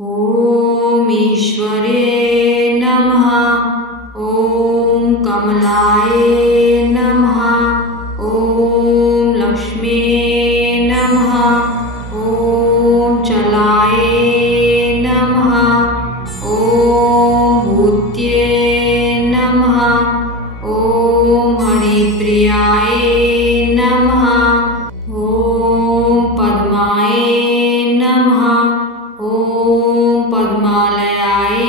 ॐ ईश्वरे नमः। ॐ कमलाय नमः। ॐ लक्ष्मी नमः। ॐ चलाय नमः। ॐ भूत्ये नमः। ॐ हरिप्रियाय नमः। ॐ पद्माय नमः। ॐ पद्मालयाय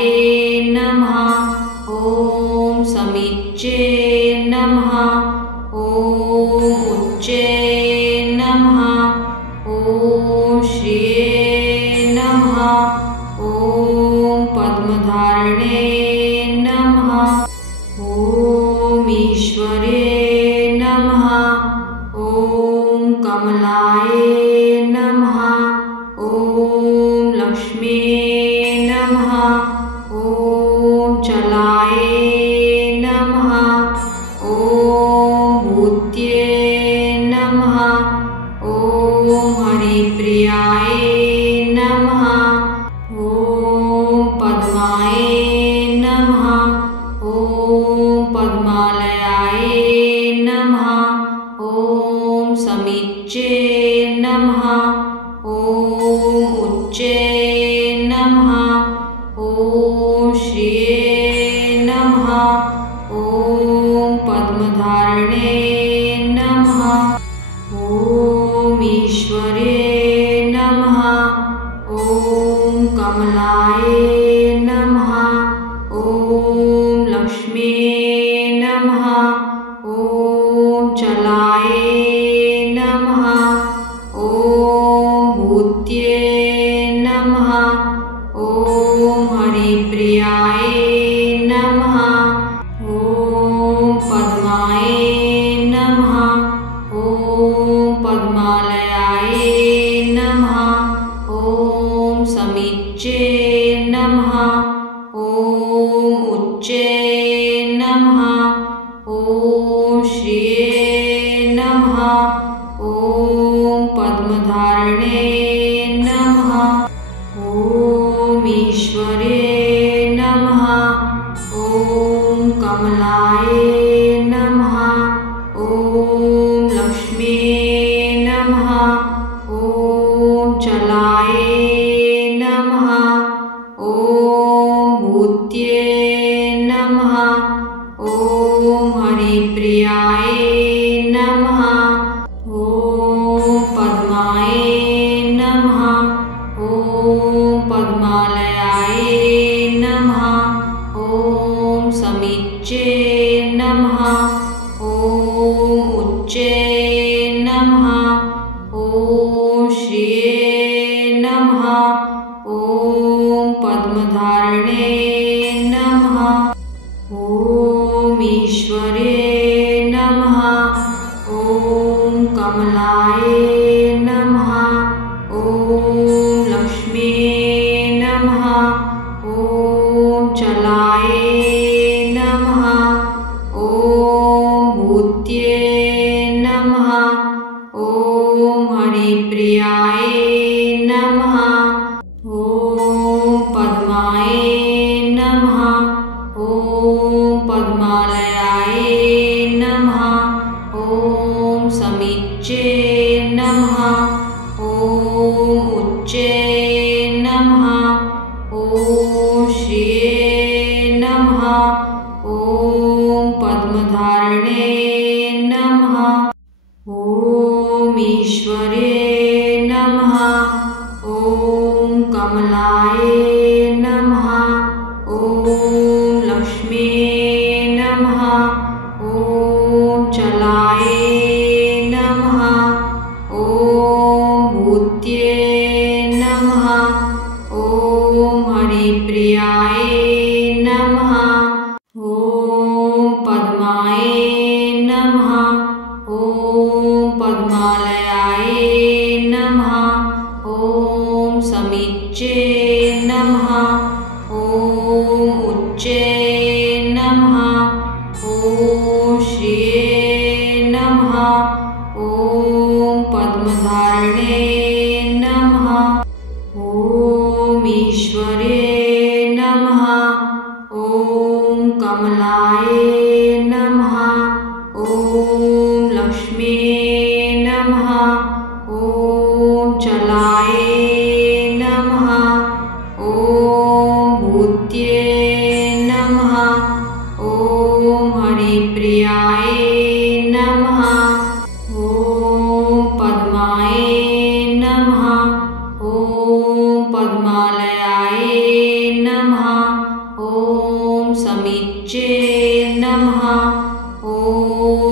नमः। ॐ समीचे नमः। ॐ उच्चे नमः। ॐ श्रिये नमः। ॐ पद्मधारणे नमः। ॐ ईश्वरे नमः। ॐ कमलाय नमः। ॐ लक्ष्मी नमः। ॐ चलाय नमः। ॐ भूत्ये नमः। ॐ हरिप्रियाय नमः। ॐ पद्माय नमः। ॐ पद्मालयाय नमः। ॐ समीचे नमः। ॐ उच्चे नमः। ॐ श्रिये नमः। ॐ पद्मधारणे नमः। ॐ ईश्वरे नमः। ॐ कमलाय नमः। ॐ लक्ष्मी नमः। ॐ चलाय नमः। ॐ भूत्ये नमः। ॐ हरिप्रियाय नमः। ॐ पद्माय नमः। ॐ पद्मालयाय नमः। ॐ समीचे नमः। ॐ उच्चे नमः। ॐ श्रिये नमः। ॐ पद्मधारणे नमः। ॐ ईश्वरे नमः। ॐ कमलाय नमः। ॐ लक्ष्मी नमः। ॐ चलाय नमः। ॐ भूत्ये नमः। ॐ हरिप्रियाय नमः। ॐ पद्माय नमः। ॐ पद्मालयाय नमः। ॐ समीचे नमः। ॐ उच्चे नमः। ॐ श्रिये नमः। ॐ पद्मधारणे नमः। ॐ ईश्वरे नमः। ॐ कमलाय नमः। ॐ लक्ष्मी नमः। ॐ चलाय नमः। ॐ भूत्ये नमः। ॐ हरिप्रियाय नमः। ॐ पद्माय नमः। ॐ पद्मालयाय नमः। ॐ समीचे नमः। ॐ उच्चे नमः। ॐ श्रिये नमः। ॐ पद्मधारणे नमः। ॐ ईश्वरे नमः। ॐ कमलाय नमः। ॐ लक्ष्मी नमः। ॐ चलाय नमः। ॐ भूत्ये नमः। ॐ हरिप्रियाय नमः। ॐ पद्माय नमः। ॐ पद्मालयाय नमः। ॐ समीचे नमः। ॐ उच्चे नमः। ॐ श्रिये नमः। ॐ पद्मधारणे नमः। ॐ ईश्वरे नमः। ॐ कमलाय नमः। ॐ लक्ष्म्ये नमः। ॐ चलाय नमः। ॐ भूत्ये नमः। ॐ हरिप्रियाय नमः। ॐ पद्माय नमः। ॐ पद्मालयाय नमः। ॐ समीचे नमः। ॐ